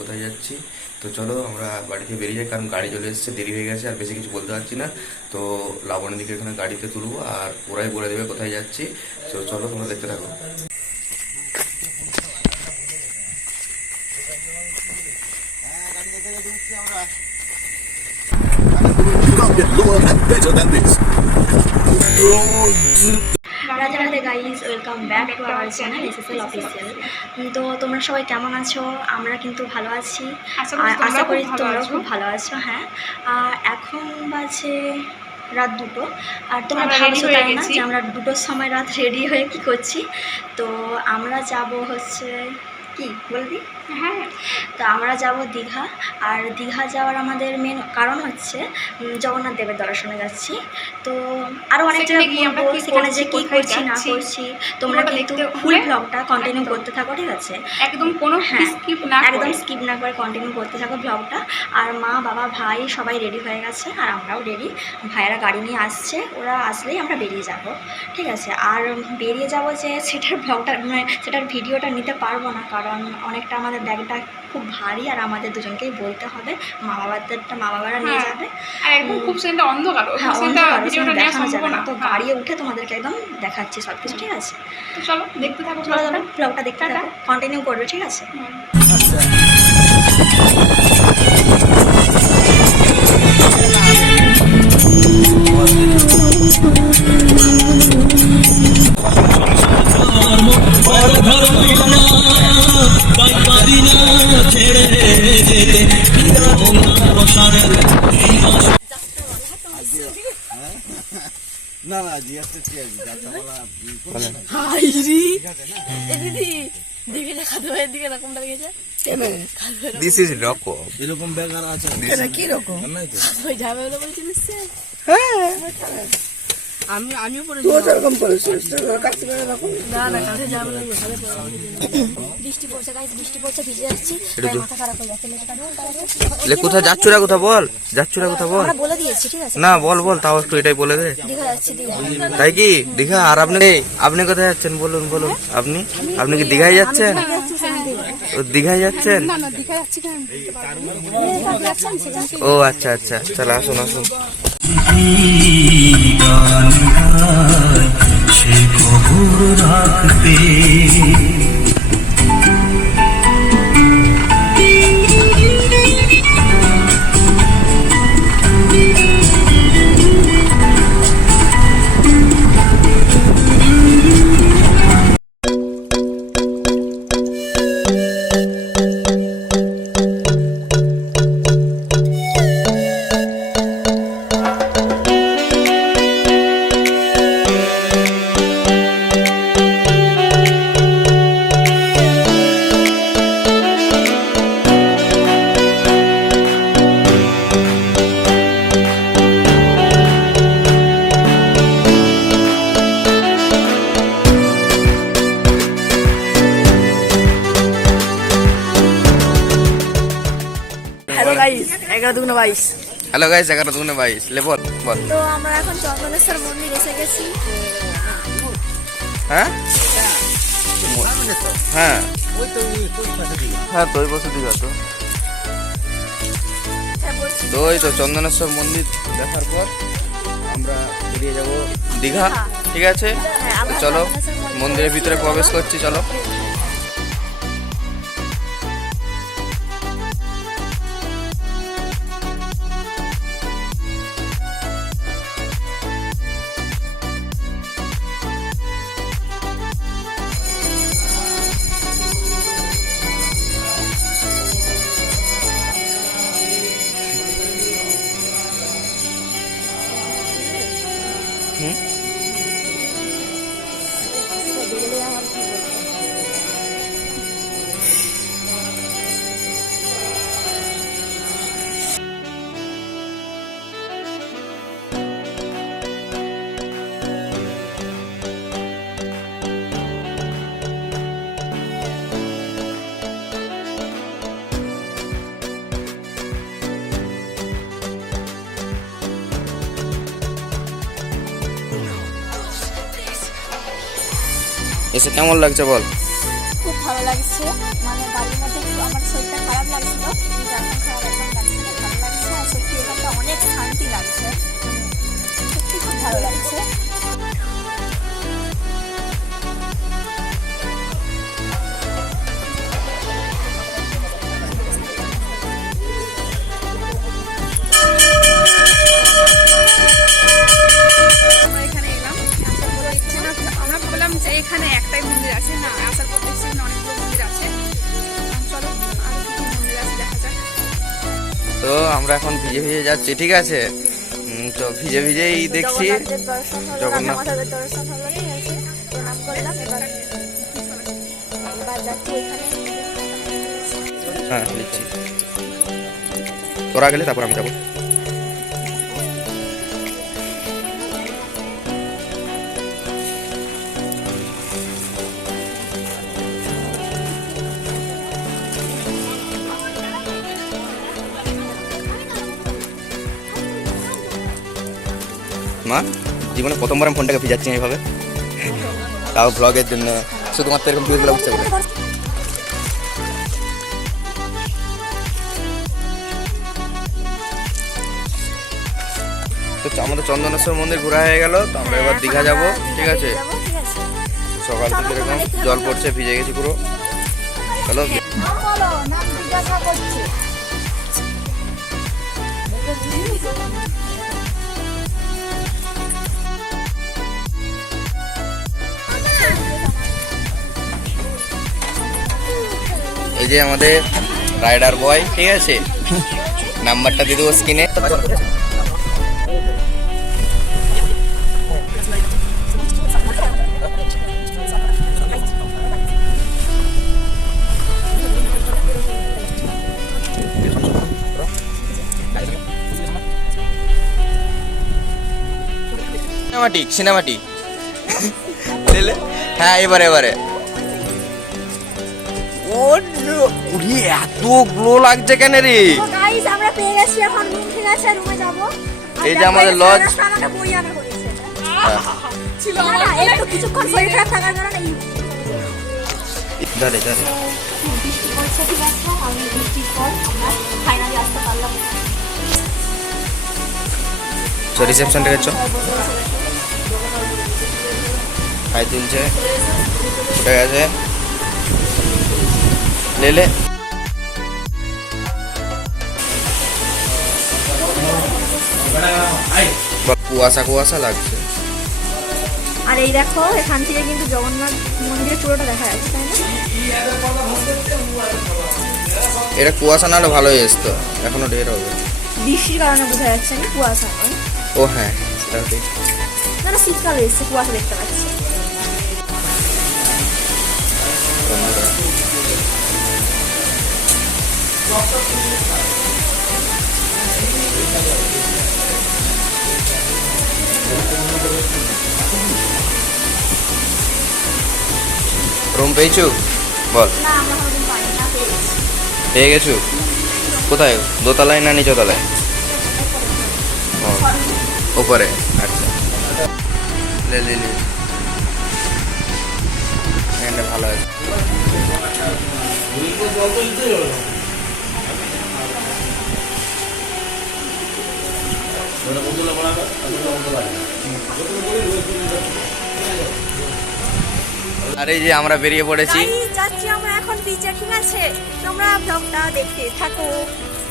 কোথায় যাচ্ছি। তো চলো আমরা বাড়ি থেকে বেরিয়ে যাই, কারণ গাড়ি চলে এসেছে, দেরি হয়ে গেছে, আর বেশি কিছু বলতে পারছি না। তো লাবণীদিকে এখানে গাড়িতে তুলবো আর ওরাই বলে দেবে কোথায় যাচ্ছি। তো চলো তোমরা দেখতে থাকো। Radhe Radhe guys, welcome back to our channel SSL official. তো তোমরা সবাই কেমন আছো? আমরা কিন্তু ভালো আছি, আর আশা করি তোমরাও খুব ভালো আছো। হ্যাঁ, আর এখন বাজে রাত 2টো, আর তোমরা ভাবছো তাই না যে আমরা 2টোর সময় রাত রেডি হয়ে কি করছি। তো আমরা যাব হচ্ছে কি বলবি? হ্যাঁ, তো আমরা যাব দীঘা। আর দীঘা যাওয়ার আমাদের মেন কারণ হচ্ছে জগন্নাথ দেবের দর্শনে যাচ্ছি। তো আরও অনেক জায়গায় ঘুরবো, সেখানে যে কী করছি না করছি তোমরা কিন্তু ফুল ব্লগটা কন্টিনিউ করতে থাকো, ঠিক আছে? একদম কোনো একদম স্কিপ না করে কন্টিনিউ করতে থাকো ব্লগটা। আর মা, বাবা, ভাই সবাই রেডি হয়ে গেছে, আর আমরাও রেডি। ভাইয়েরা গাড়ি নিয়ে আসছে, ওরা আসলেই আমরা বেরিয়ে যাব, ঠিক আছে? আর বেরিয়ে যাব যে সেটার ব্লগটা মানে সেটার ভিডিওটা নিতে পারবো না, কারণ অনেকটা আমাদের ব্যাগটা খুব ভারী, আর আমাদের দুজনকেই বলতে হবে। মা বাবাদেরটা মা বাবারা নিয়ে যাবে, আর একদম খুব সেটা অন্ধকার, হ্যাঁ অন্ধকার, দেখানো যাবে না। তো গাড়ি উঠে তোমাদেরকে একদম দেখাচ্ছি সব কিছু, ঠিক আছে? তো চলো দেখতে থাকো, ব্লগটা দেখতে থাকো, কন্টিনিউ করবে, ঠিক আছে? না না জিজ্ঞাসা কি আছে যাত্রাপালা হাইরি এ দিদি দিকে দেখা তো এদিকে না কোনটা গেছে কেন দিস ইজ রকম। এরকম ব্যাগ আর আছে কেন কি রকম নাই তো ওই যাবে বলে বলছিস? হ্যাঁ আমিও পরে তো এরকম করেছিস কাছে করে রাখো না না কাছে যাবে না ওখানে বৃষ্টি পড়ছে গাইস, বৃষ্টি পড়ছে, ভিজে যাচ্ছি, মাথা খারাপ হয়ে যাচ্ছে। লে কোথায় যাচ্ছ না, কোথা বল, যাচ্ছ না কোথা বল। আমরা বলে দিয়েছি, ঠিক আছে? না বল বল, তাও একটু এটাই বলে দে। দীঘা যাচ্ছি, দীঘা। তাই কি? দীঘা? আর আপনি কোথায় যাচ্ছেন বলুন বলুন। আপনি কি দীঘায় যাচ্ছেন? ও দীঘায় যাচ্ছেন? না না দীঘা যাচ্ছি কেন? ও আচ্ছা আচ্ছা, চলো আসুন আসুন। সে খবর রাখতে হ্যালো গাইস, 11-22। Hello guys, 11-22। লে বল বল। তো আমরা এখন চন্দনেশ্বর মন্দির এসে গেছি। হ্যাঁ হ্যাঁ ওই তো হ্যাঁ, তো ওই বসে দীঘা তো। তো ওই তো চন্দনেশ্বর মন্দির দেখার পর আমরা বেরিয়ে যাব দীঘা, ঠিক আছে? তো চলো মন্দিরের ভিতরে প্রবেশ করছি, চলো। এসে কেমন লাগছে বল? খুব ভালো লাগছে, মানে গাড়ির মধ্যে আমার শরীরটা খারাপ লাগছিল, কিন্তু এখন খারাপ একদম লাগছে না, ভালো লাগছে। আর সত্যি এখানটা অনেক শান্তি লাগছে, সত্যি খুব ভালো লাগছে। আমরা এখানে এলাম, আসার পর দেখছি না, আমরা ভাবলাম যে এখানে একটাই মন্দির আছে, না আসার পর দেখছি এখানে অনেকগুলো মন্দির আছে। চলো আর কি কি মন্দির আছে দেখা যাক। তো আমরা এখন ভিজে ভিজে যাচ্ছি, ঠিক আছে। তো ভিজে ভিজেই দেখছি জগন্নাথের দর্শন হলো, জগন্নাথ। রাধামাধবের দর্শন হলো, ঠিক আছে, প্রণাম করলাম। এবার যাচ্ছি ওইখানে। হ্যাঁ লিখছি, তোরা গেলে তারপর আমি যাবো। মা, জীবনে প্রথমবার আমি ফোনটাকে ভিজাচ্ছি এইভাবে, তাও ব্লগের জন্য, শুধুমাত্র এরকম দুই বেলা বুঝতে পারি। তো আমাদের চন্দনেশ্বর মন্দির ঘোরা হয়ে গেল, তো আমরা এবার দীঘা যাব, ঠিক আছে। সকাল থেকে এরকম জল পড়ছে, ভিজে গেছি পুরো। চলো এই যে আমাদের রাইডার বয়, ঠিক আছে, নাম্বারটা দিয়ে দেবো স্ক্রিনে। সিনেমাটিক সিনেমাটিক হ্যাঁ, এবারে ও উড়ি, এত গ্লো লাগছে কেন রে? তো গাইস আমরা পেয়ে গেছি এখন রুম, ঠিক আছে, রুমে যাব। এই যে আমাদের লজ। আমাকে বই আনা করেছে হ্যাঁ। ছিল না, না, একটু কিছুক্ষণ শরীর খারাপ থাকার কারণে ধরে বৃষ্টি পড়ছে, ঠিক আছে, আমি বৃষ্টির পর আমরা ফাইনালি আসতে পারলাম। তো রিসেপশন থেকে চো খাই তুলছে, উঠে গেছে, লে কুয়াশা কুয়াশা লাগছে। আর এই দেখো এখান থেকে কিন্তু জগন্নাথ মন্দিরের পুরোটা দেখা যাচ্ছে, তাই না? এটা কুয়াশা না হলে ভালোই আসতো, এখনো ঢের হবে। বৃষ্টির কারণে বোঝা যাচ্ছে না, কুয়াশা নয়। ও হ্যাঁ, সেটা ঠিক। না না, শীতকালে এসছে, কুয়াশা দেখতে পাচ্ছি। রুম পেয়েছু বল? না, আমরা কোনো পাই না, পেয়ে গেছি। পেয়ে গেছু? কোথায়, দোতলায় না নিচতলায়? ও, উপরে, আচ্ছা। লে লে লে, এখানে ভালো আছে। আর এই যে আমরা বেরিয়ে পড়েছি, গাইস, যাচ্ছি আমরা এখন বিচে, ঠিক আছে, তোমরা ব্লগটা দেখতে থাকো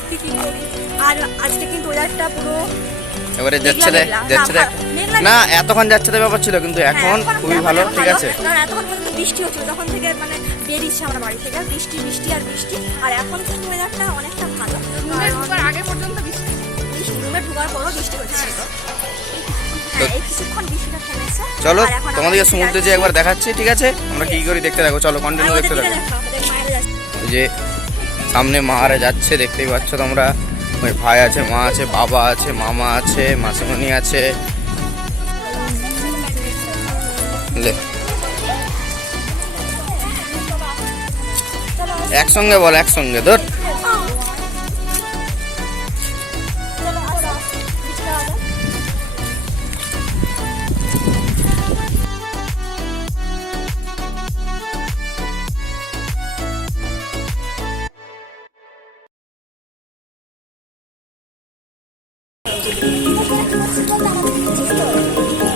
কি কি করি। আর আজকে কিন্তু ওয়েদারটা পুরো এবারে যাচ্ছে মেঘলা, যাচ্ছে না, মেঘলা না, এতক্ষণ যাচ্ছে তো ব্যাপার ছিল, কিন্তু এখন খুবই ভালো, ঠিক আছে। না, এতক্ষণ পর্যন্ত বৃষ্টি হচ্ছিল, তখন থেকে মানে বেরিয়েছি আমরা বাড়ি থেকে, বৃষ্টি বৃষ্টি আর বৃষ্টি। আর এখন কিন্তু ওয়েদারটা অনেকটা ভালো। রুমে ঢোকার আগে পর্যন্ত বৃষ্টি, রুমে ঢোকার পরও বৃষ্টি হচ্ছে। হ্যাঁ, এই কিছুক্ষণ বৃষ্টিটা থেমেছে। চলো আর এখন তোমাদেরকে আমরা সমুদ্রে যে একবার দেখাচ্ছি, ঠিক আছে, আমরা কি করি দেখতে থাকো, চলো কন্টিনিউ আর দেখতে ওদের দিকে থাকো। দেখো, ওদের মায়েরা যাচ্ছে। এই যে সামনে মারা যাচ্ছে, দেখতেই পাচ্ছ তোমরা। ওই ভাই আছে, মা আছে, বাবা আছে, মামা আছে, মাসিমণি আছে। লে একসঙ্গে বল, একসঙ্গে ধর।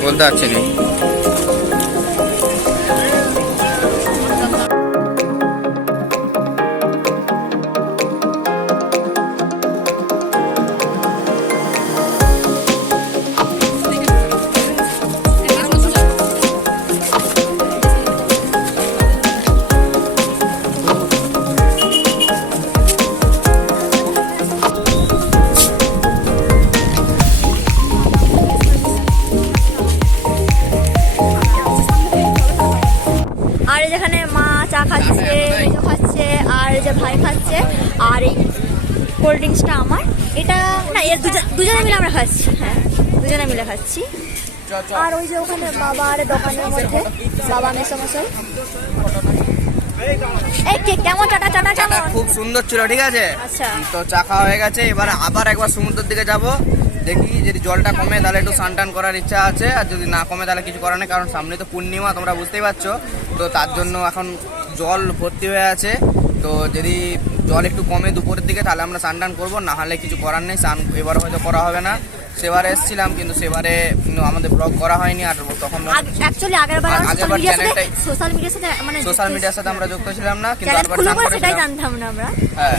বলতে পারছি না। আর এই যেখানে মা চা খাচ্ছে, মেজো খাচ্ছে, আর এই যে ভাই খাচ্ছে, আর এই কোল্ড ড্রিঙ্কসটা আমার। এটা না, এর দুজনে মিলে আমরা খাচ্ছি। হ্যাঁ, দুজনে মিলে খাচ্ছি। আর ওই যে ওখানে বাবার দোকানের মধ্যে বাবা মেসমশাই। এই কেমন চাটা কেমন? খুব সুন্দর ছিল, ঠিক আছে। আচ্ছা, তো চা খাওয়া হয়ে গেছে, এবার আবার একবার সমুদ্রের দিকে যাব। দেখি যদি জলটা কমে তাহলে একটু স্নান টান করার ইচ্ছা আছে, আর যদি না কমে তাহলে কিছু করার নেই, কারণ সামনে তো পূর্ণিমা, তোমরা বুঝতেই পারছো। তো তার জন্য এখন জল ভর্তি হয়ে আছে। তো যদি জল একটু কমে দুপুরের দিকে তাহলে আমরা স্নান টান করবো, না হলে কিছু করার নেই। স্নান এবার হয়তো করা হবে না। সেবারে এসেছিলাম কিন্তু সেবারে আমাদের ব্লগ করা হয়নি, আর তখন অ্যাকচুয়ালি আগেরবার সোশ্যাল মিডিয়ার সাথে আমরা যুক্ত ছিলাম না, কিন্তু চ্যানেল আরবার খুলে স্নান পরে করেছিলাম। সেটাই জানতাম না আমরা। হ্যাঁ,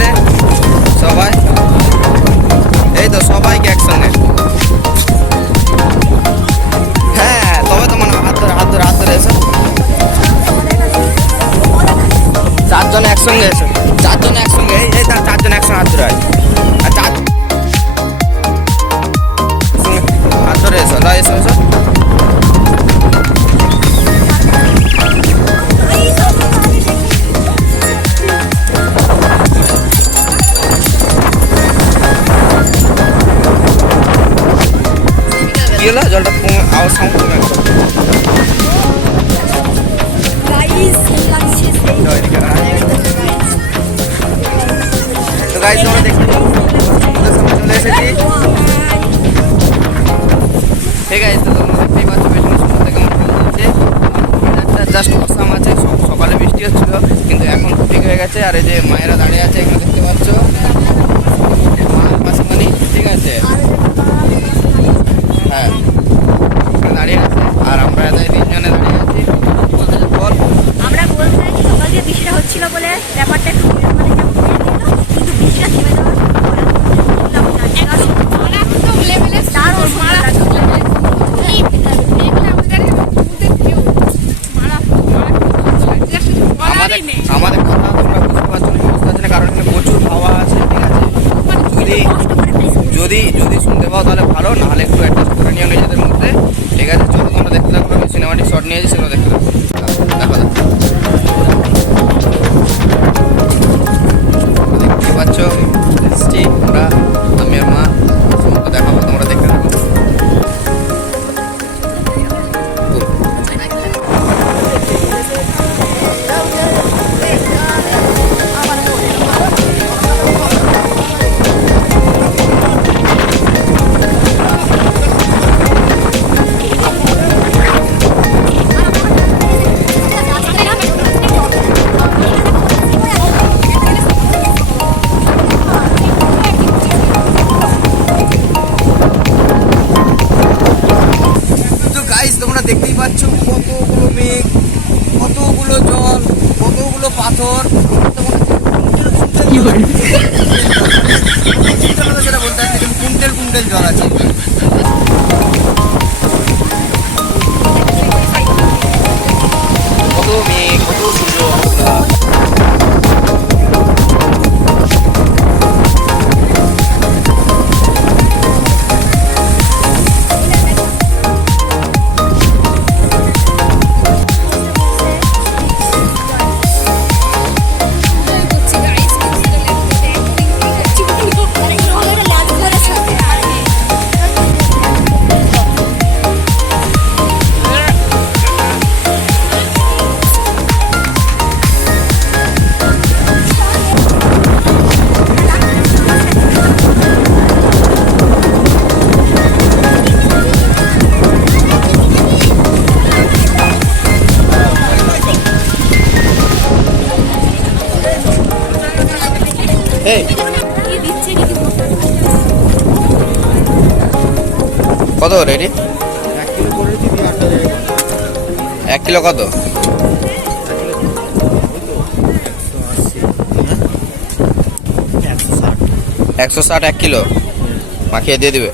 লে সবাই, এই তো সবাইকে একসঙ্গে। হ্যাঁ, তবে তো মানে হাত ধরে এসো, চারজন একসঙ্গে এসো, চারজন একসঙ্গে, এই চারজন একসঙ্গে হাত ধরে, আর হাত ধরে এসো, এসো এসো। কি হলো, জলটা আওয়াজ সাউন্ড কমে গেল। তো গাইস, আমরা দেখতে চলে এসেছি। ঠিক আছে, তো তোমরা দেখতেই পাচ্ছ পেছনে সমুদ্র কেমন চলছে। জাস্ট অসাম আছে। সকালে বৃষ্টি হচ্ছিল, কিন্তু এখন ঠিক হয়ে গেছে। আর এই যে মায়েরা দাঁড়িয়ে আছে, এখানে দেখতে পাচ্ছ, মায়ের পাশে মানে, ঠিক আছে। হ্যাঁ, দাঁড়িয়ে আছে, আর আমরা এদের তিনজনে দাঁড়িয়ে আছি। বল, আমরা বলতে চাই যে সকাল দিয়ে বৃষ্টিটা হচ্ছিল বলে ব্যাপারটা একটু মানে কেমন হয়ে গেল, কিন্তু বৃষ্টিটা থেমে যাওয়ার আমাদের কথা তোমরা বুঝতে পারছো না, বুঝতে পারছো না, কারণ এখানে প্রচুর হাওয়া আছে, ঠিক আছে। যদি শুনতে পাও তাহলে ভালো, নাহলে একটু অ্যাডজাস্ট করে নিও নিজেদের মধ্যে, ঠিক আছে। চলো তোমরা দেখতে থাকো, সিনেমাটিক শট নিয়েছি, সেগুলো দেখতে থাকো। দেখো দেখতে পাচ্ছ, এসছি আমরা, আমি আর মা, সমস্ত দেখাবো, তোমরা দেখতে থাকো। দেখতেই পাচ্ছ কতগুলো মেঘ, কতগুলো জল, কতগুলো পাথর। যেটা বলতে চাচ্ছি, কুইন্টেল কুইন্টেল জল আছে। কত মেঘ, কত সূর্য। কি দিচ্ছে কি কি কত রেডি? 1 কিলো করে দিবি 8টা জায়গা 1 কিলো কত? 160 1 কিলো মাখিয়ে দিয়ে দিবে।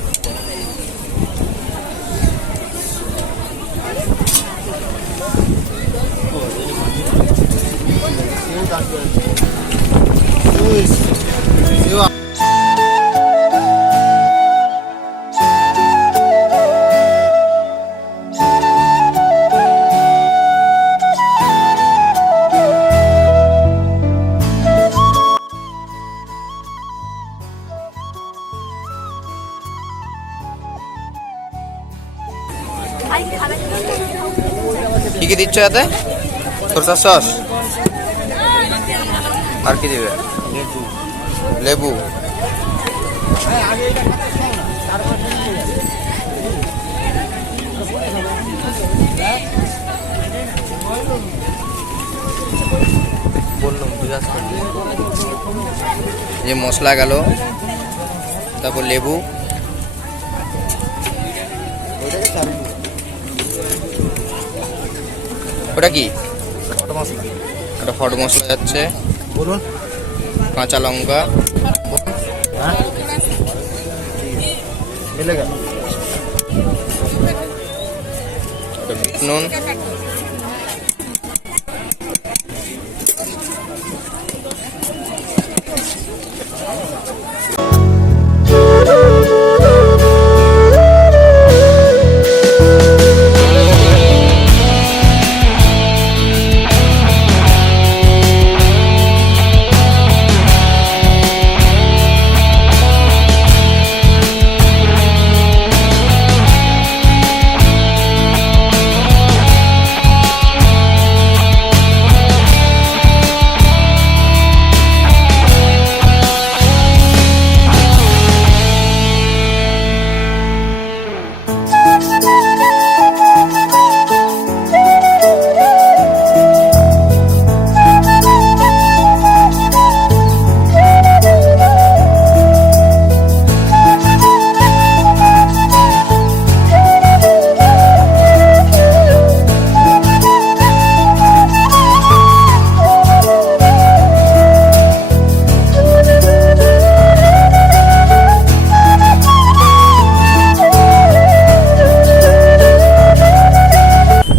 কি কি দিচ্ছ এতে? সরষের সস আর কি দিবে? লেবু। বললাম যে মশলা গেল, তারপর লেবু, ওটা কি? ওটা ফট মশলা যাচ্ছে, বলুন। কাঁচা লঙ্কা, মিলে গেল। ওটা বিট নুন,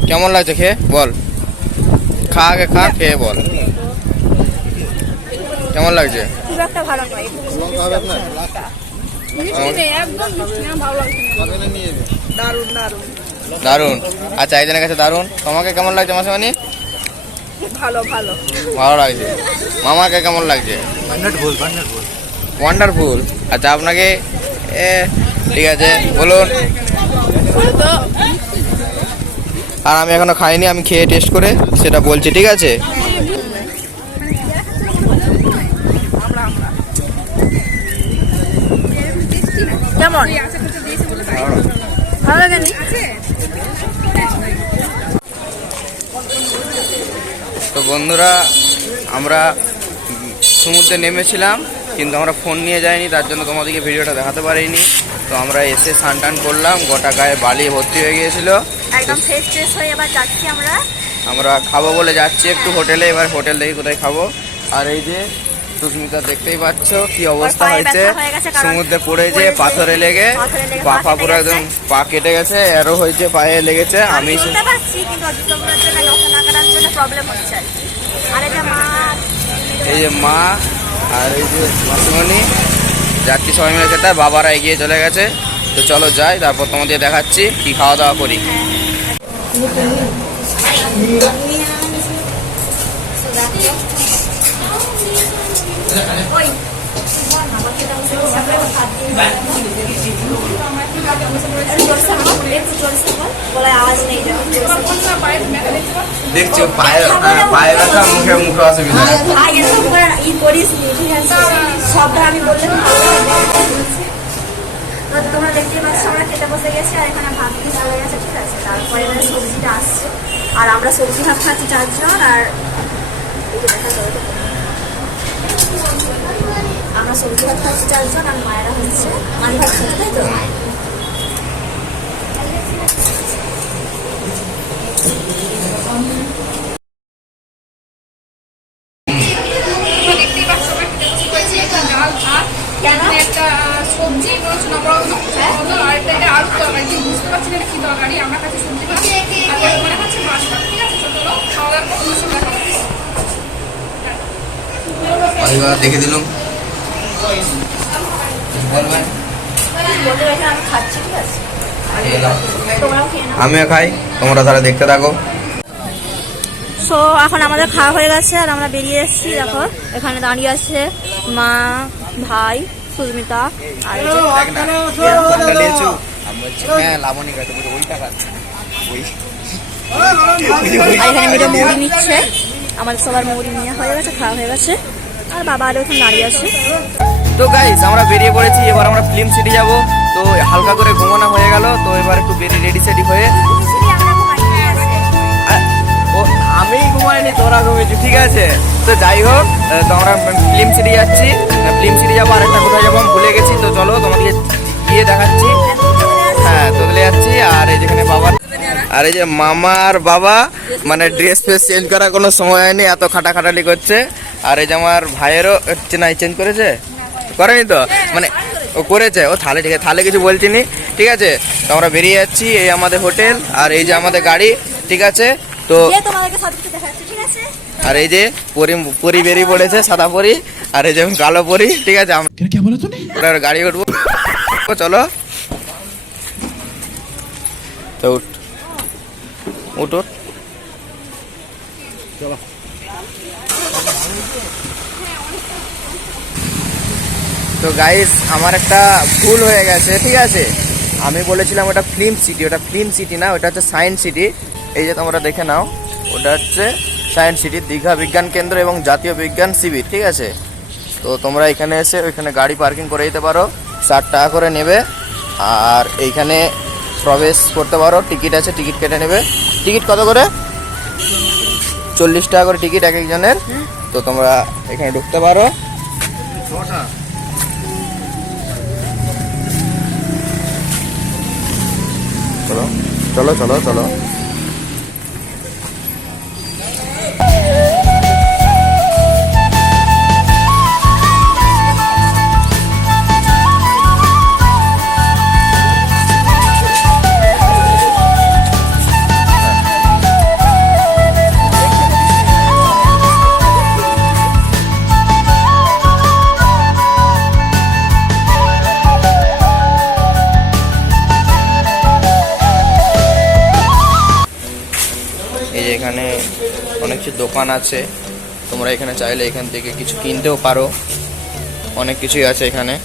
কেমন লাগছে খেয়ে বল? খা আগে, খা, খেয়ে বল কেমন লাগছে। খুব একটা ভালো নয়। লঙ্কা হবে আপনার? মিষ্টি নেই, একদম মিষ্টি না, ভালো লাগছে না। বাগানে নিয়ে যাবে। দারুণ দারুণ দারুণ। আচ্ছা, একজনের কাছে দারুণ। তোমাকে কেমন লাগছে মাসিমানি? ভালো ভালো। ভালো লাগছে। মামাকে কেমন লাগছে? ওয়ান্ডারফুল। আচ্ছা, আপনাকে ঠিক আছে বলুন। তো আর আমি এখনো খাইনি, আমি খেয়ে টেস্ট করে সেটা বলছি, ঠিক আছে? কেমন এই আচারটা দিয়েছে বলে তাই। ভালো লাগেনি? আছে তো বন্ধুরা, আমরা সমুদ্রে নেমেছিলাম, কিন্তু আমরা ফোন নিয়ে যাইনি, তার জন্য তোমাদেরকে ভিডিওটা দেখাতে পারিনি। তো আমরা এসে স্নান টান করলাম, গোটা গায়ে বালি ভর্তি হয়ে গিয়েছিল। একদম ফ্রেশ ট্রেশ হয়ে এবার যাচ্ছি আমরা। আমরা খাবো বলে যাচ্ছি একটু হোটেলে, এবার হোটেল দেখি কোথায় খাবো। আর এই যে সুস্মিতা, দেখতেই পাচ্ছ কি অবস্থা পায়ে হয়েছে, ব্যথা হয়ে গেছে কারণ সমুদ্রে পড়ে যে পড়েছে, পাথরে লেগে পাথরে লেগে পা পা পুরো কেটে একদম গেছে। পা কেটে গেছে, এরও হয়েছে, পায়ে লেগেছে। আমি শুনতে পাচ্ছি কিন্তু অতিক্রমের জন্য ওঠা না করার জন্য প্রবলেম হচ্ছে আর কি। আর এটা মা, এই যে মা আর এই যে মাসিমণি যাচ্ছি সবাই মিলে খেতে, আর বাবারা এগিয়ে চলে গেছে। তো চলো যাই, তারপর তোমাদের দেখাচ্ছি কি খাওয়া দাওয়া করি। আওয়াজ নেই দেখছি পায়ে পায়ে ব্যথা, মুখে মুখে অসুবিধা। করিস নি, ঠিক আছে? সবটা আমি বললাম তোমরা দেখতে পাচ্ছ আমরা খেতে বসে গেছি, আর এখানে ভাত পিস হয়ে গেছে, ঠিক আছে? তারপরে এবারে সবজিটা আসছে, আর আমরা সবজি ভাত খাচ্ছি 4 জন। আর এই যে দেখা যাবে আমরা সবজি ভাত খাচ্ছি 4 জন, আর মায়েরা হচ্ছে মাছ ভাত খাচ্ছে, তাই তো? দেখতেই পাচ্ছ আমরা খেতে বসে পড়েছি, একটা ডাল ভাত, এখানে একটা সবজি রয়েছে নবরত্ন, আর একটা এটা আলুর তরকারি, ঠিক বুঝতে পারছি না এটা কি তরকারি। আমরা খাচ্ছি সবজি ভাত, আর ওখানে খাচ্ছি মাছ ভাত। ঠিক আছে, চলো খাওয়া দাওয়া করে তোমার সঙ্গে দেখা হচ্ছে। এইবার দেখে দিলাম বলবেন বলতে পারি আমি খাচ্ছি, ঠিক আছে? তোমরাও খেয়ে নাও। আমিও খাই, তোমরা তাহলে দেখতে থাকো। সো এখন আমাদের খাওয়া হয়ে গেছে আর আমরা বেরিয়ে এসেছি। দেখো এখানে দাঁড়িয়ে আছে মা, ভাই, সুস্মিতা আর এই যে হ্যাঁ লাবণী গাছে ওই টাকা আর এখানে মেয়েটা মৌরি নিচ্ছে। আমাদের সবার মৌরি নিয়ে হয়ে গেছে, খাওয়া হয়ে গেছে, আর বাবা আর ওখানে দাঁড়িয়ে আছে। তো গাইস আমরা বেরিয়ে পড়েছি, এবার আমরা ফিল্ম সিটি যাব। তো হালকা করে ঘুমানো হয়ে গেল, তো এবার একটু বেরিয়ে রেডি সেডি হয়ে ও আমি ঘুমাইনি, তোরা ঘুমিয়েছি, ঠিক আছে। তো যাই হোক, তো আমরা ফিল্ম সিটি যাচ্ছি, ফিল্ম সিটি যাবো, আর একটা কোথায় যাবো আমি ভুলে গেছি। তো চলো তোমাদেরকে গিয়ে দেখাচ্ছি। হ্যাঁ তোদলে যাচ্ছি, আর এই যেখানে বাবা আর এই যে মামা আর বাবা মানে ড্রেস ফ্রেস চেঞ্জ করার কোনো সময় হয়নি, এত খাটাখাটালি করছে। আর এই যে আমার ভাইয়েরও হচ্ছে না, চেঞ্জ করেছে, করেনি তো মানে ও করেছে, ও তাহলে ঠিক আছে, তাহলে কিছু বলছি নি, ঠিক আছে। তো আমরা বেরিয়ে যাচ্ছি, এই আমাদের হোটেল আর এই যে আমাদের গাড়ি, ঠিক আছে। তো তোমাদেরকে সব কিছু দেখাচ্ছি, ঠিক আছে? আর এই যে পরি বেরিয়ে পড়েছে, সাদা পরি, আর এই যে কালো পরি, ঠিক আছে। আমরা গাড়ি উঠবো, চলো। তো উঠ উঠ। তো গাইস আমার একটা ভুল হয়ে গেছে, ঠিক আছে। আমি বলেছিলাম ওটা ফিল্ম সিটি, ওটা ফিল্ম সিটি না, ওটা হচ্ছে সায়েন্স সিটি। এই যে তোমরা দেখে নাও, ওটা হচ্ছে সায়েন্স সিটি, দীঘা বিজ্ঞান কেন্দ্র এবং জাতীয় বিজ্ঞান শিবির, ঠিক আছে। তো তোমরা এখানে এসে ওইখানে গাড়ি পার্কিং করে দিতে পারো, 60 টাকা করে নেবে। আর এইখানে প্রবেশ করতে পারো, টিকিট আছে, টিকিট কেটে নেবে। টিকিট কত করে? 40 টাকা করে টিকিট এক একজনের। তো তোমরা এখানে ঢুকতে পারো। চলো চলো চলো চলো। এই যে এখানে অনেক কিছু দোকান আছে, তোমরা এখানে চাইলে এখান থেকে কিছু কিনতেও পারো, অনেক কিছুই আছে এখানে।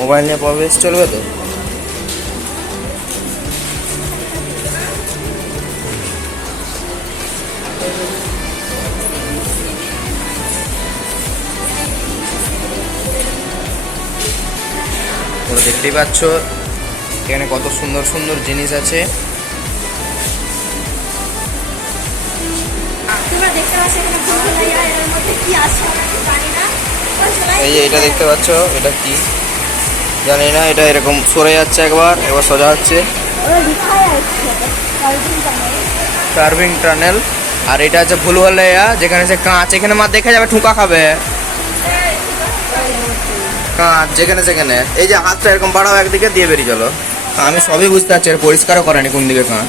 মোবাইল নিয়ে প্রবেশ চলবে তো? তোমরা দেখতেই পাচ্ছ এখানে কত সুন্দর সুন্দর জিনিস আছে। তোমরা দেখতে পাচ্ছ এখানে ভুলভুলাইয়া, এর মধ্যে কি আছে আমরা কি জানি না। এই যে এটা দেখতে পাচ্ছ, এটা কি জানি না, এটা এরকম সরে যাচ্ছে, একবার সোজা হচ্ছে, কার্ভিং টানেল। আর এটা হচ্ছে ভুলভুলাইয়া, যেখানে সে কাঁচ, এখানে মাছ দেখা যাবে, ঠুকা খাবে কাঁচ যেখানে সেখানে। এই যে হাতটা এরকম বাড়াও একদিকে দিয়ে বেরিয়ে চলো। আমি সবই বুঝতে পারছি, পরিষ্কারও করেনি কোন দিকে কাঁচ।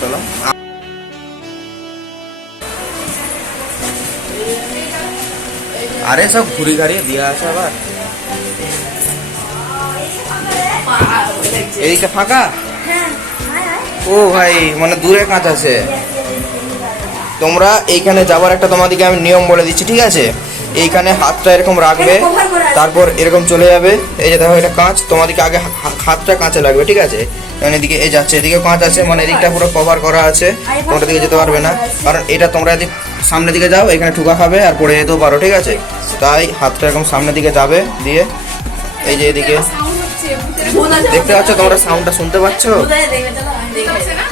চলো আরে সব ঘুরি ঘাড়িয়ে দেওয়া আছে আবার। এইদিকে ফাঁকা? ও ভাই মানে দূরে কাঁচ আছে। তো তোমরা এইখানে যাওয়ার একটা তোমাদেরকে আমি নিয়ম বলে দিচ্ছি, ঠিক আছে? এইখানে হাতটা এরকম রাখবে, তারপর এরকম চলে যাবে। এই যে দেখো এটা কাঁচ, তোমাদেরকে আগে হাতটা কাঁচে লাগবে, ঠিক আছে? কারণ এদিকে এই যাচ্ছে, এদিকেও কাঁচ আছে, মানে এদিকটা পুরো কভার করা আছে, তোমরা দিকে যেতে পারবে না। কারণ এটা তোমরা যদি সামনের দিকে যাও এখানে ঠুকা খাবে আর পড়ে যেতেও পারো, ঠিক আছে? তাই হাতটা এরকম সামনের দিকে যাবে, দিয়ে এই যে এদিকে সাউন্ড হচ্ছে ভূতের। দেখতে পাচ্ছ, তোমরা সাউন্ডটা শুনতে পাচ্ছ? হচ্ছে না?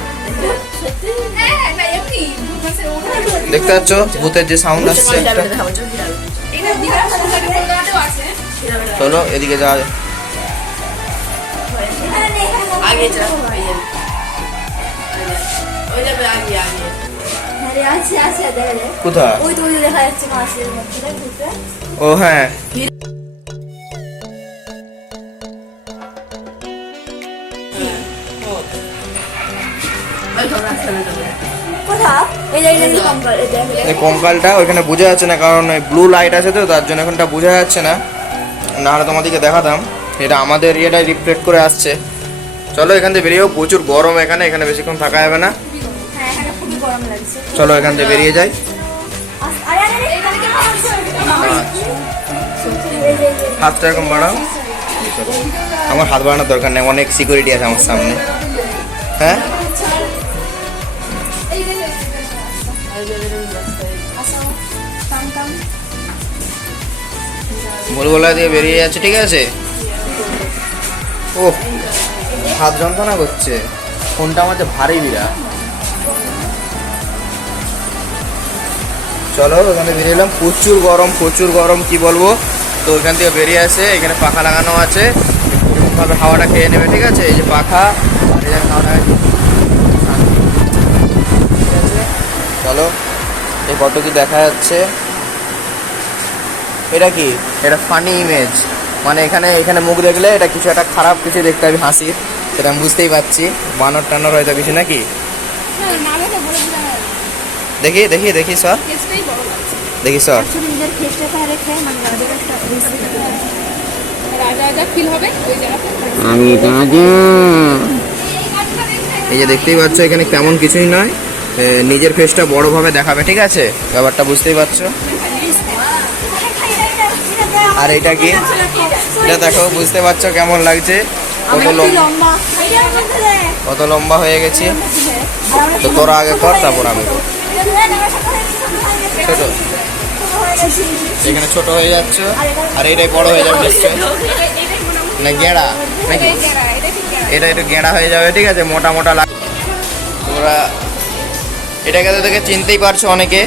হ্যাঁ, এটা এমনি ভূত আছে, ওখানে দেখতে পাচ্ছ ভূতের যে সাউন্ড আসছে একটা? এটা দীঘার সোসাইটি কলকাতাতেও আছে। চলো এদিকে যাওয়া যাক। আগে যা ওই যাবে আগে আগে আছে আছে দেখা যায় কোথায়? ওই তো ওই দেখা যাচ্ছে মাছের মধ্যে ঘুরতে। ও হ্যাঁ, কোথাও এই যে কঙ্কাল এটা এই কঙ্কালটা ওইখানে বোঝা যাচ্ছে না, কারণ ওই ব্লু লাইট আছে তো তার জন্য এখানটা বোঝা যাচ্ছে না, নাহলে তোমাদেরকে দেখাতাম। এটা আমাদের ইয়েটাই রিফ্লেক্ট করে আসছে। চলো এখান থেকে বেরিয়েও, প্রচুর গরম এখানে, এখানে বেশিক্ষণ থাকা যাবে না। হ্যাঁ এখানে খুবই গরম লাগছে। চলো এখান থেকে বেরিয়ে যাই। আরে আরে এখানে কি মাছ হাতটা এরকম বাড়াও। আমার হাত বাড়ানোর দরকার নেই, অনেক সিকিউরিটি আছে আমার সামনে। হ্যাঁ ভুলগোলা দিয়ে বেরিয়ে যাচ্ছে, ঠিক আছে? ও হাত যন্ত্রণা করছে, ফোনটা আমার যে ভারী বিরাট। চলো ওখানে বেরিয়ে এলাম, প্রচুর গরম, প্রচুর গরম, কি বলবো। তো ওইখান থেকে বেরিয়ে আসে, এখানে পাখা লাগানো আছে, এরকমভাবে হাওয়াটা খেয়ে নেবে, ঠিক আছে? এই যে পাখা, আর এই যে হাওয়াটা, ঠিক আছে? চলো এই কত কি দেখা যাচ্ছে, এটা কি? এটা ফানি ইমেজ, মানে এখানে এখানে মুখ দেখলে এটা কিছু একটা খারাপ কিছু দেখতে হবে, হাসির, সেটা আমি বুঝতেই পারছি। বানর টানর হয়তো কিছু নাকি। দেখি দেখি দেখি স্যার, কেসটাই বড় লাগছে। দেখি স্যার। নিজের ফেসটা তাহলে খেয়ে মানে রাজার একটা রাজা রাজা ফিল হবে ওই জায়গাটা। এই যে দেখতেই পাচ্ছ এখানে তেমন কিছুই নয়, নিজের ফেসটা বড়ভাবে দেখাবে, ঠিক আছে? ব্যাপারটা বুঝতেই পারছো। আর এটা কি? এটা দেখো, বুঝতে পারছো কেমন লাগছে? কত লম্বা হয়ে গেছি। তো তোরা আগে কর, তারপর আমি করব। ছোট, এখানে ছোট হয়ে যাচ্ছ, আর এটাই বড় হয়ে যাবে নিশ্চয়, না গেঁড়া নাকি? এটা একটু গেঁড়া হয়ে যাবে, ঠিক আছে? মোটা মোটা লাগ। তোমরা এটাকে তো দেখে চিনতেই পারছো অনেকে।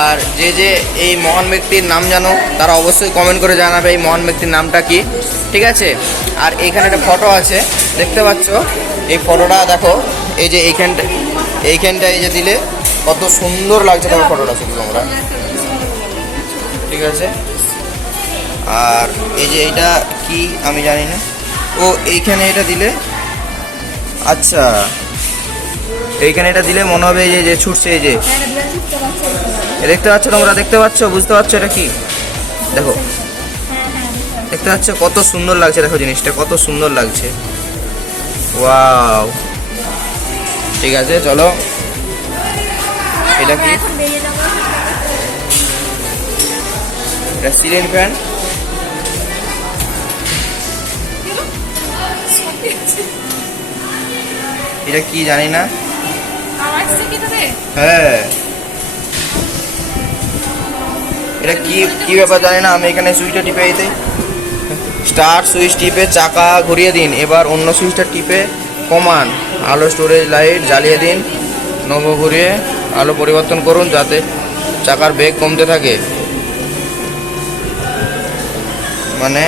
আর যে যে এই মহান ব্যক্তির নাম জানো তারা অবশ্যই কমেন্ট করে জানাবে এই মহান ব্যক্তির নামটা কি, ঠিক আছে? আর এইখানে একটা ফটো আছে, দেখতে পাচ্ছ? এই ফটোটা দেখো, এই যে এইখানটা এই যে দিলে কত সুন্দর লাগছে, দেখো ফটোটা শুধু তোমরা, ঠিক আছে? আর এই যে এইটা কি আমি জানি না। ও এইখানে এটা দিলে, আচ্ছা এইখানে এটা দিলে মনে হবে এই যে ছুটছে, এই যে দেখতে পাচ্ছ তোমরা, দেখতে পাচ্ছ, বুঝতে পারছো এটা কি? দেখো দেখতে পাচ্ছ কত সুন্দর লাগছে, দেখো জিনিসটা কত সুন্দর লাগছে। ওয়াও, ঠিক আছে চলো। এটা কি? এটা সিলিং ফ্যান। এটা কি জানি না। আওয়াজ থেকে তোরে হ্যাঁ, এটা কি কি ব্যাপার জানি না। আমি এখানে সুইচটা টিপে দিতে, স্টার্ট সুইচ টিপে চাকা ঘুরিয়ে দিন, এবার অন্য সুইচটা টিপে কমান, আলো স্টোরেজ লাইট জ্বালিয়ে দিন, নব ঘুরিয়ে আলো পরিবর্তন করুন যাতে চাকার বেগ কমতে থাকে। মানে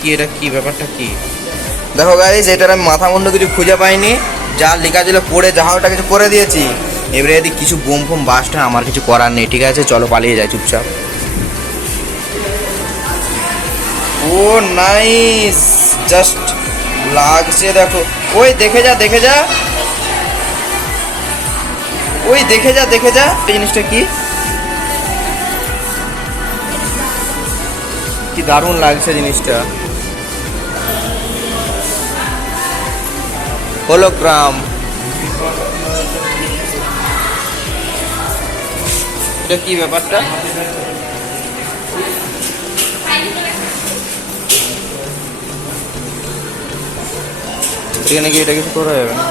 কি, এটা কি ব্যাপারটা কি? দেখো গাইস, এটার আমি মাথা মুন্ডু কিছু খুঁজে পাইনি, যা লেখা ছিল পড়ে যা ওটা কিছু করে দিয়েছি। এবারে যদি কিছু বোম ফোম বাসটা আমার কিছু করার নেই, ঠিক আছে? চলো পালিয়ে যাই চুপচাপ। ও নাইস, জাস্ট লাগছে দেখো। ওই দেখে যা, দেখে যা, ওই দেখে যা, দেখে যা এই জিনিসটা কি। কি দারুণ লাগছে জিনিসটা। হোলোগ্রাম, এটা কি ব্যাপারটা? এখানে কি এটা কিছু করা যাবে না?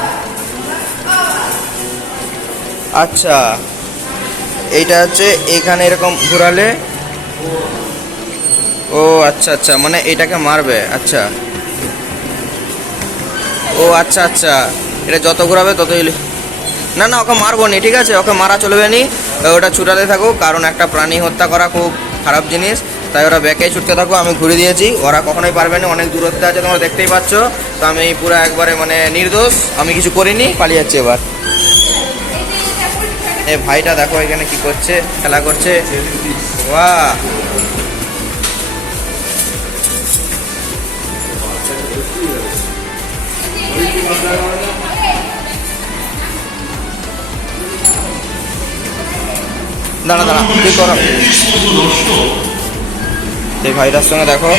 আচ্ছা, এইটা হচ্ছে এখানে এরকম ঘোরালে, ও আচ্ছা আচ্ছা, মানে এটাকে মারবে। আচ্ছা, ও আচ্ছা আচ্ছা, এটা যত ঘোরাবে ততই। না না, ওকে মারবো নি, ঠিক আছে, ওকে মারা চলবে নি, ওটা ছুটাতে থাকুক, কারণ একটা প্রাণী হত্যা করা খুব খারাপ জিনিস, তাই ওরা ব্যাকেই ছুটতে থাকো। আমি ঘুরে দিয়েছি, ওরা কখনোই পারবে না, অনেক দূরত্বে আছে, তোমরা দেখতেই পাচ্ছ। তো আমি পুরো একবারে মানে নির্দোষ, আমি কিছু করিনি, পালিয়ে যাচ্ছি এবার। এ ভাইটা দেখো এখানে কি করছে, খেলা করছে। বাহ, দাঁড়া দাঁড়া, কি করো এই ভাইটার সঙ্গে দেখো।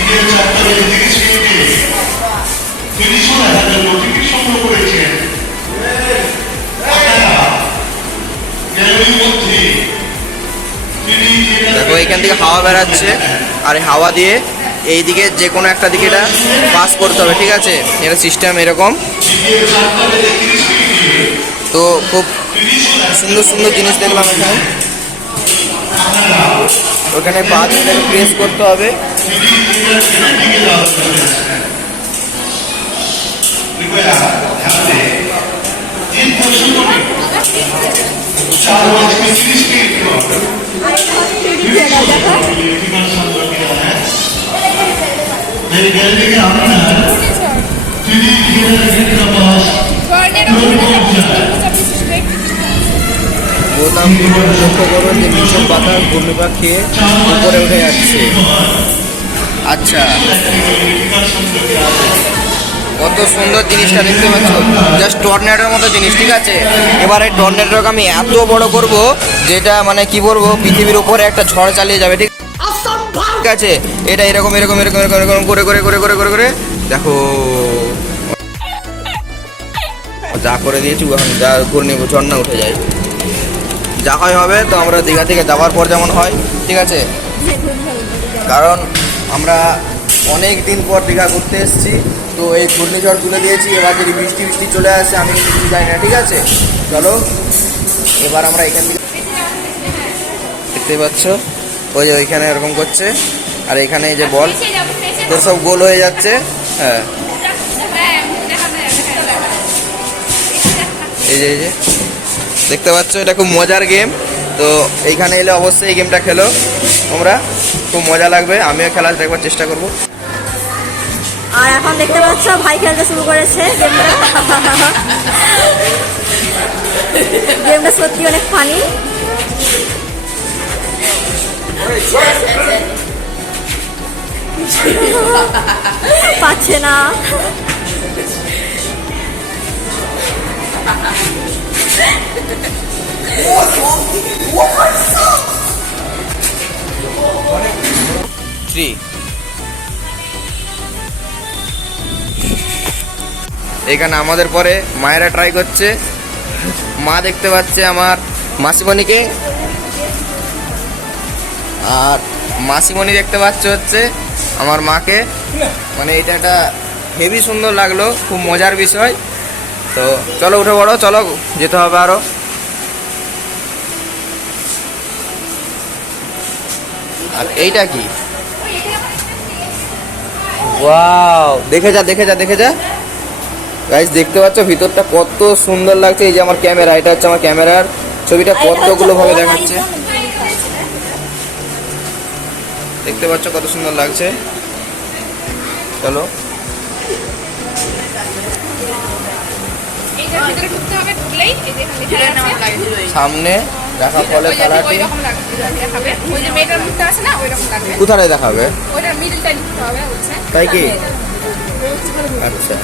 দেখো এখান থেকে হাওয়া বেরাচ্ছে, আর এই হাওয়া দিয়ে এই দিকে যে কোনো একটা দিকে এটা পাস করতে হবে, ঠিক আছে, এটা সিস্টেম এরকম। তো খুব সুন্দর সুন্দর জিনিস দেখলাম এখানে। ওখানে পা দিয়ে প্রেস করতে হবে। বোতাম লক্ষ্য করুন যে নিচের পাতা ঘূর্ণিপাক খেয়ে উপরে উঠে যাচ্ছে। আচ্ছা, কত সুন্দর জিনিসটা দেখতে পাচ্ছ, জাস্ট টর্নেডোর মতো জিনিস, ঠিক আছে। এবারে টর্নেডোকে আমি এত বড় করব যেটা মানে কি বলবো, পৃথিবীর উপরে একটা ঝড় চালিয়ে যাবে, ঠিক আছে। এটা এরকম এরকম এরকম এরকম এরকম করে করে করে করে করে করে দেখো যা করে দিয়েছি, যা ঘূর্ণিঝড় ঝর্ণা উঠে যায়, যা হয় হবে। তো আমরা দীঘা থেকে যাওয়ার পর যেমন হয়, ঠিক আছে, কারণ আমরা অনেক দিন পর দীঘা ঘুরতে এসেছি, তো এই ঘূর্ণিঝড় তুলে দিয়েছি। এবার যদি বৃষ্টি বৃষ্টি চলে আসে আমি কিন্তু কিছু যাই না, ঠিক আছে। চলো এবার আমরা এখান থেকে, দেখতে পাচ্ছ ওই যে ওইখানে এরকম করছে, আর এখানে এই যে বল তোর সব গোল হয়ে যাচ্ছে। হ্যাঁ, এই যে দেখতে পাচ্ছ, এটা খুব মজার গেম। তো এইখানে এলে অবশ্যই এই গেমটা খেলো তোমরা, খুব মজা লাগবে। আমিও খেলার একবার চেষ্টা করব। আর এখন দেখতে পাচ্ছ ভাই খেলতে শুরু করেছে গেমটা সত্যি অনেক ফানি। পাচ্ছে না, এখানে আমাদের পরে মায়েরা ট্রাই করছে। মা দেখতে পাচ্ছে আমার মাসিমণিকে, আর মাসিমণি দেখতে পাচ্ছে হচ্ছে আমার মাকে। মানে এটা একটা হেভি সুন্দর লাগলো, খুব মজার বিষয়। তো চলো উঠে পড়ো, চলো যেতে হবে আরো। আর এইটা কি, ওয়াও, দেখে যা দেখে যা দেখে যা গাইস, দেখতে পাচ্ছ ভিতরটা কত সুন্দর লাগছে। এই যে আমার ক্যামেরা, এটা হচ্ছে আমার ক্যামেরার ছবিটা কতগুলো ভাবে দেখাচ্ছে, দেখতে পাচ্ছ কত সুন্দর লাগছে। চলো সামনে দেখা ফলে খেলাটি কোথায় দেখাবে, তাই কি? আচ্ছা,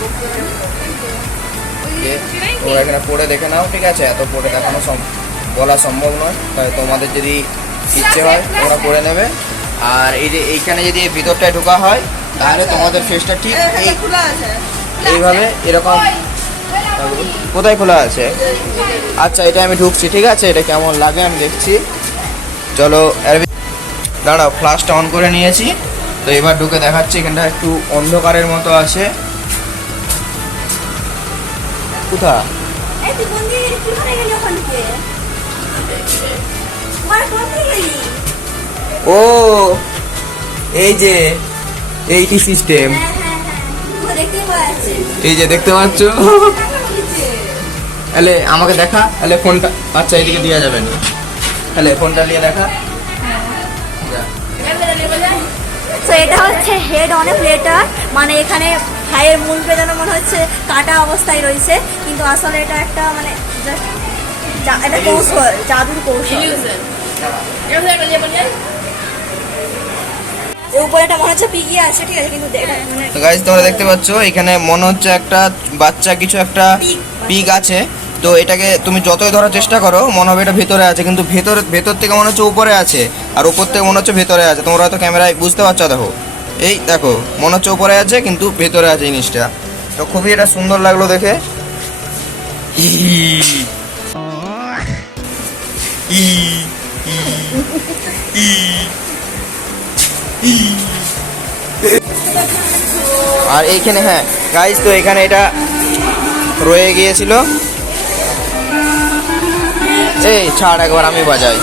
তোমরা এখানে পড়ে দেখে নাও, ঠিক আছে। এত পড়ে দেখানো বলা সম্ভব নয়, তাই তোমাদের যদি ইচ্ছে হয় তোমরা পড়ে নেবে। আর এই যে এইখানে যদি এই ভিতরটায় ঢোকা হয় তাহলে তোমাদের ফেসটা ঠিক এইভাবে এরকম। কোথায় খোলা আছে? আচ্ছা এটা আমি ঢুকছি, ঠিক আছে, এটা কেমন লাগে আমি দেখছি। চলো দাঁড়াও, ফ্ল্যাশটা অন করে নিয়েছি। তো এবার ঢুকে দেখাচ্ছি। এখানটা একটু অন্ধকারের মতো আছে। কোথা? ও এই যে এইটি সিস্টেম, এই যে দেখতে পাচ্ছ। তাহলে আমাকে দেখা, তাহলে ফোনটা, আচ্ছা এইদিকে দেওয়া যাবে না, তাহলে ফোনটা নিয়ে দেখা। তো এটা হচ্ছে হেড অন এ প্লেটার, মানে এখানে ভাইয়ের মূল পেদানো মনে হচ্ছে কাটা অবস্থায় রয়েছে, কিন্তু আসলে এটা একটা মানে এটা কৌশল, জাদুর কৌশল। এর উপরে এটা মনে হচ্ছে পিগি আছে, ঠিক আছে, কিন্তু এটা মানে তো গাইস তোমরা দেখতে পাচ্ছ এখানে মনে হচ্ছে একটা বাচ্চা কিছু একটা পিগ আছে। তো এটাকে তুমি যতই ধরার চেষ্টা করো মনে হবে এটা ভেতরে আছে, কিন্তু ভেতর থেকে মনে হচ্ছে উপরে আছে, আর উপর থেকে মনে হচ্ছে ভেতরে আছে। তোমরা হয়তো ক্যামেরায় বুঝতে পারছো, দেখো এই দেখো মনে হচ্ছে উপরে আছে কিন্তু ভেতরে আছে জিনিসটা। তো খুবই এটা সুন্দর লাগলো দেখে। আর এইখানে হ্যাঁ গাইস, তো এখানে এটা রয়ে গিয়েছিল। এই ছাড়, একবার আমি বাজাই।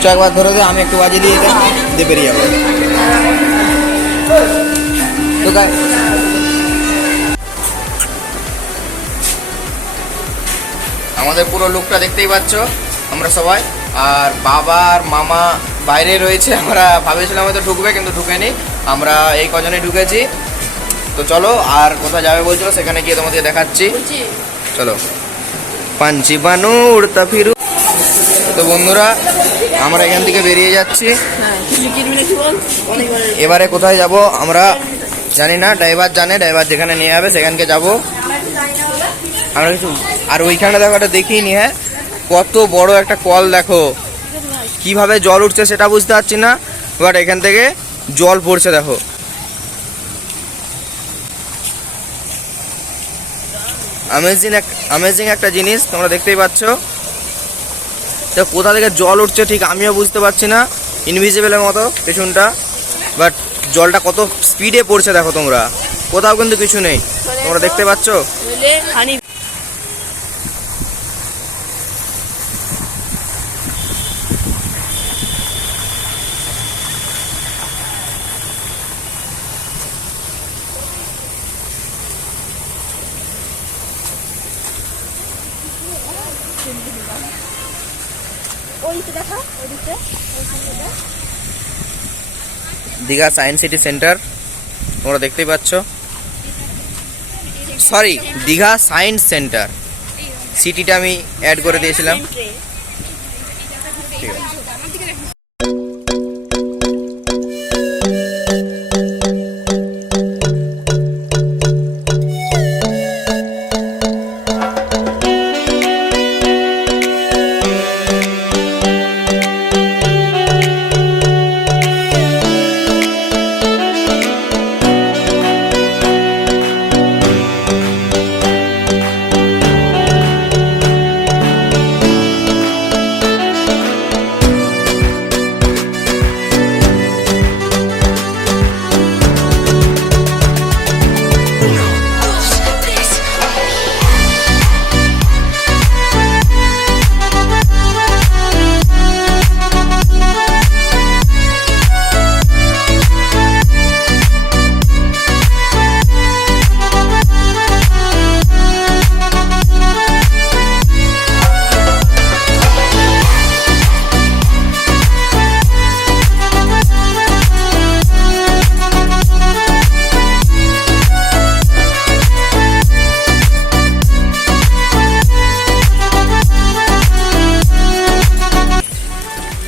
চ একবার ধরে দে, আমি একটু বাজিয়ে দিয়ে দিয়ে বেরিয়ে যাবো। তো আমাদের পুরো লুকটা দেখতেই পাচ্ছ আমরা সবাই। আর বাবা আর মামা বাইরে রয়েছে, আমরা ভাবেছিলাম হয়তো ঢুকবে কিন্তু ঢুকেনি, আমরা এই কজনে ঢুকেছি। তো চলো, আর কোথায় যাবে বলছিল সেখানে গিয়ে তোমাদের দেখাচ্ছি। চলো, পাঞ্চি বানু উড়তা ফিরু। তো বন্ধুরা আমরা এখান থেকে বেরিয়ে যাচ্ছি। এবারে কোথায় যাব আমরা জানি না, ড্রাইভার জানে, ড্রাইভার যেখানে নিয়ে যাবে সেখানকে যাবো আমরা কিছু। আর ওইখানে দেখো একটা দেখিনি, হ্যাঁ কত বড় একটা কল, দেখো কিভাবে জল উঠছে সেটা বুঝতে পারছি না, বাট এখান থেকে জল পড়ছে দেখো। অ্যামেজিং একটা জিনিস, তোমরা দেখতেই পাচ্ছ। তো কোথা থেকে জল উঠছে ঠিক আমিও বুঝতে পারছি না, ইনভিজিবলের মতো পেছনটা, বাট জলটা কত স্পিডে পড়ছে দেখো তোমরা, কোথাও কিন্তু কিছু নেই, তোমরা দেখতে পাচ্ছ। দীঘা সায়েন্স সিটি সেন্টার তোমরা দেখতেই পাচ্ছ, সরি দীঘা সায়েন্স সেন্টার, সিটিটা আমি অ্যাড করে দিয়েছিলাম। ঠিক আছে।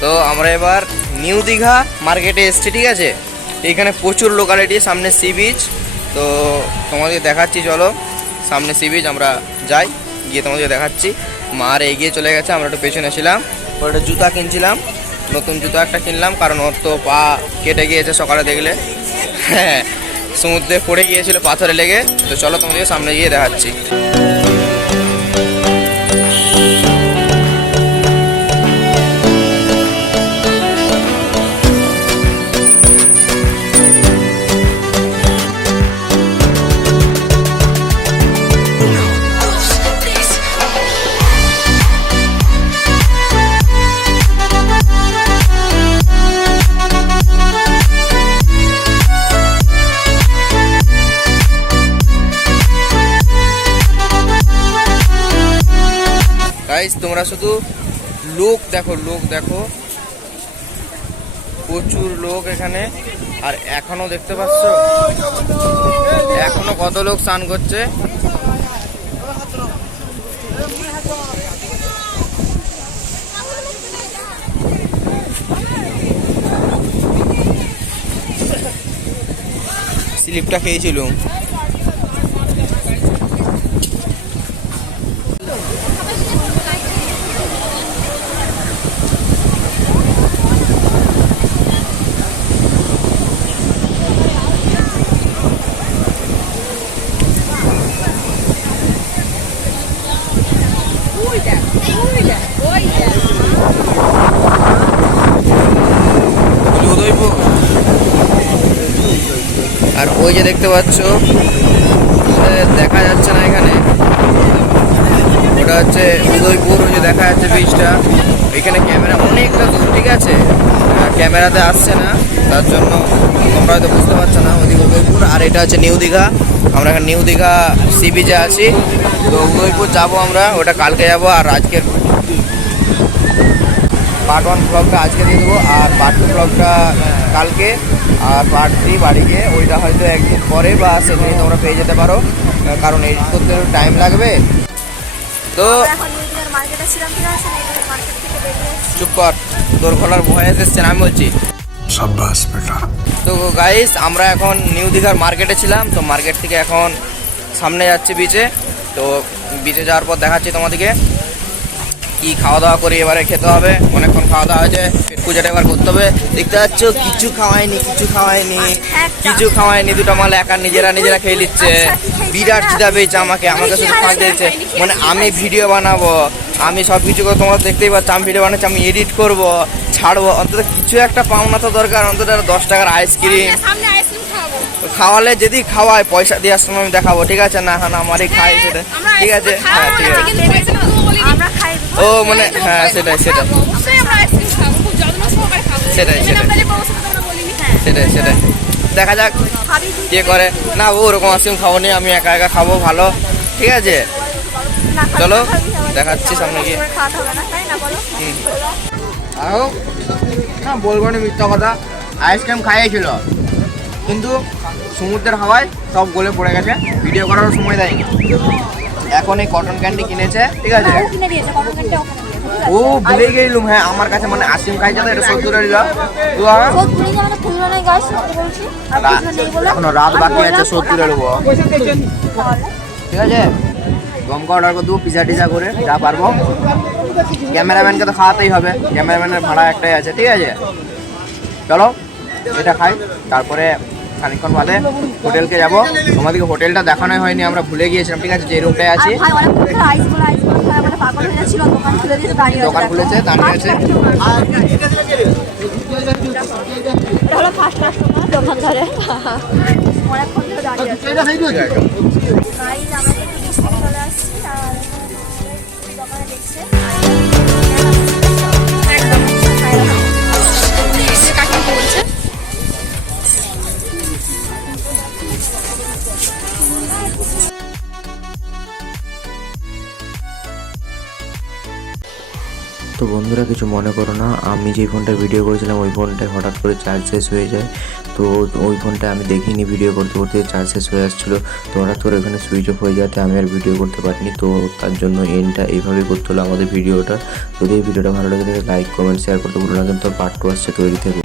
তো আমরা এবার নিউ দীঘা মার্কেটে এসেছি, ঠিক আছে। এইখানে প্রচুর লোকালিটি, সামনে সি বিচ। তো তোমাদের দেখাচ্ছি, চলো সামনে সি বিচ আমরা যাই, গিয়ে তোমাদের দেখাচ্ছি। মা আর এগিয়ে চলে গেছে, আমরা একটু পেছনে ছিলাম। ওর একটা জুতা কিনছিলাম, নতুন জুতা একটা কিনলাম, কারণ ওর তো পা কেটে গিয়েছে সকালে দেখলে। হ্যাঁ, সমুদ্রে পড়ে গিয়েছিল পাথরে লেগে। তো চলো তোমাদের সামনে গিয়ে দেখাচ্ছি। গাইস তোমরা শুধু লোক দেখো, প্রচুর লোক এখানে। আর এখনো দেখতে পাচ্ছ, এখনো কত লোক স্নান করছে। স্লিপটা খেয়েছিলাম। আর ওই যে দেখতে পাচ্ছ, দেখা যাচ্ছে না এখানে, ওটা হচ্ছে উদয়পুর। ওই যে দেখা যাচ্ছে বীজটা, এখানে ক্যামেরা অনেকটা দূর, ঠিক আছে, ক্যামেরাতে আসছে না, তার জন্য তোমরা হয়তো বুঝতে পারছো না। ওদিকে উদয়পুর, আর এটা হচ্ছে নিউ দীঘা। আমরা এখন নিউ দীঘা সি বিচে আছি। তো উদয়পুর যাবো আমরা, ওটা কালকে যাবো। আর আজকের পার্ট 1 ব্লগটা আজকে দিয়ে দেবো, আর পার্ট 2 ব্লগটা কালকে, আর পার্ট 3 বাড়ি গিয়ে ওইটা হয়তো একদিন পরে বা সেদিনই তোমরা পেয়ে যেতে পারো, কারণ এডিট করতে টাইম লাগবে। তো চুপ কর, তোর খোলার ভয়েস এসছে না, আমি বলছি। তো গাইস আমরা এখন নিউ দীঘার মার্কেটে ছিলাম। তো মার্কেট থেকে এখন সামনে যাচ্ছি বিচে। তো বিচে যাওয়ার পর দেখাচ্ছি তোমাদেরকে কি খাওয়া দাওয়া করি। এবারে খেতে হবে, অনেকক্ষণ খাওয়া দাওয়া হয়েছে, পেট পূজাটা এবার করতে হবে। দেখতে পাচ্ছ কিছু খাওয়ায়নি, দুটো মাল একা নিজেরা খেয়ে নিচ্ছে। বিরাট খিদা পেয়েছে আমাকে শুধু ফাঁক দিয়েছে। মানে আমি ভিডিও বানাবো, আমি সব কিছু করে তোমরা দেখতেই পাচ্ছ, আমি ভিডিও বানাচ্ছি, আমি এডিট করবো, ছাড়বো, অন্তত কিছু একটা পাওনা তো দরকার, অন্তত 10 টাকার আইসক্রিম খাওয়ালে, যদি খাওয়ায় পয়সা দেওয়ার সময় আমি দেখাবো, ঠিক আছে? না আমারই খাই সেটা, ঠিক আছে? হ্যাঁ ঠিক আছে। ও মানে হ্যাঁ সেটাই দেখা যাক কে করে। না ওরকম আইসক্রিম খাবো নি, আমি একা খাবো, ভালো, ঠিক আছে? চলো দেখাচ্ছি সামনে গিয়ে। না বলবো না মিথ্যা কথা, আইসক্রিম খাইয়েছিল কিন্তু সমুদ্রের হাওয়ায় সব গলে পড়ে গেছে, ভিডিও করারও সময় দেয়নি। এখন এই কটন ক্যান্ডি কিনেছে, ঠিক আছে? ও ভুলে গেলাম, হ্যাঁ আমার কাছে মানে আইসক্রিম খাইছে তো, এটা 70 টাকা। এখনো রাত বাকি আছে, 70 টাকা নেবো, ঠিক আছে? দমকা অর্ডার করে দেবো, পিজা করে যা পারবো। ক্যামেরাম্যানকে তো খাওয়াতেই হবে, ক্যামেরাম্যানের ভাড়া একটাই আছে, ঠিক আছে? চলো এটা খাই, তারপরে খানিকক্ষণ বাদে হোটেলকে যাবো। তোমাদেরকে হোটেলটা দেখানোই হয়নি, আমরা ভুলে গিয়েছিলাম, ঠিক আছে? যে রুমটায় আছি, দোকান খুলেছে, দাঁড়িয়ে আছে। তো বন্ধুরা কিছু মনে করো না, আমি যে ফোনটা ভিডিও করেছিলাম ওই ফোনটায় হঠাৎ করে চার্জ শেষ হয়ে যায়। তো ওই ফোনটা আমি দেখিনি, ভিডিও করতে চার্জ শেষ হয়ে আসছিলো। তো হঠাৎ করে ওখানে সুইচ অফ হয়ে যাতে আমি আর ভিডিও করতে পারিনি। তো তার জন্য এন্ডটা এইভাবেই করতে হলো আমাদের ভিডিওটা। যদি এই ভিডিওটা ভালো লাগে লাইক কমেন্ট শেয়ার করতে ভুলো না, কিন্তু পার্ট 2 আসছে তৈরি থেকে।